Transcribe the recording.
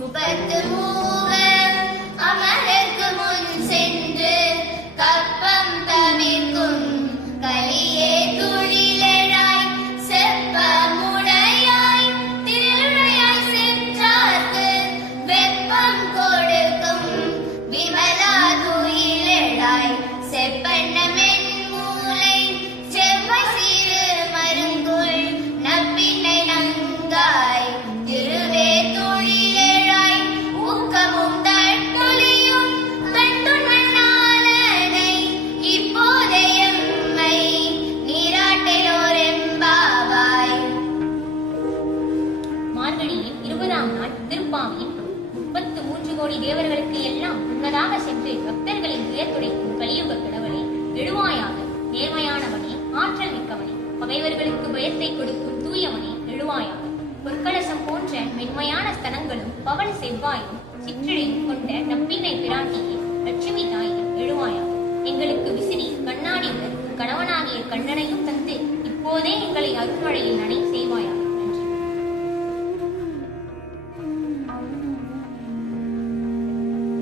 முப்பத்து மூவர் அமரர்க்கு முன் சென்று கப்பம் தவிர்க்கும் கலியே துழிலழாய் செப்பமுடையாய் திருளையாய் சென்றார்க்கு வெப்பம் கொடுக்கும் விமலா துயிலழாய் செப்பன்னமென் மூலை செவ்வாய் சிறு மருங்குள் நப்பினை நங்காய் திருவே துழிலழாய் ஊக்கமும் தட்டொழியும் தட்டுணனாலனை இப்போதே எம்மை நீராட்டிலோரெம்பாவாய். மார்கழியின் 20ஆம் நாள் திருப்பாவையின் 33 கோடி தேவர்களுக்கு எல்லாம் முன்னதாக சென்று பக்தர்களின் துயர் துடைக்கும் கலியுக கடவுளை எழுவாயாக. நேர்மையானவனே, ஆற்றல் மிக்கவனே, பகைவர்களுக்கு பயத்தை கொடுக்கும் தூயவனே எழுவாயாக. பொற்கலசம் போன்ற மென்மையான ஸ்தனங்களும் பவள செவ்வாயும் சிற்றிடையும் கொண்ட நப்பினை பிராட்டியே லட்சுமி தாயே எழுவாயாக. எங்களுக்கு விசிறி கண்ணாடி கணவனாகிய கண்ணனையும் தந்து இப்போதே எங்களை அருள்மழையில் நனை செய்வாய்.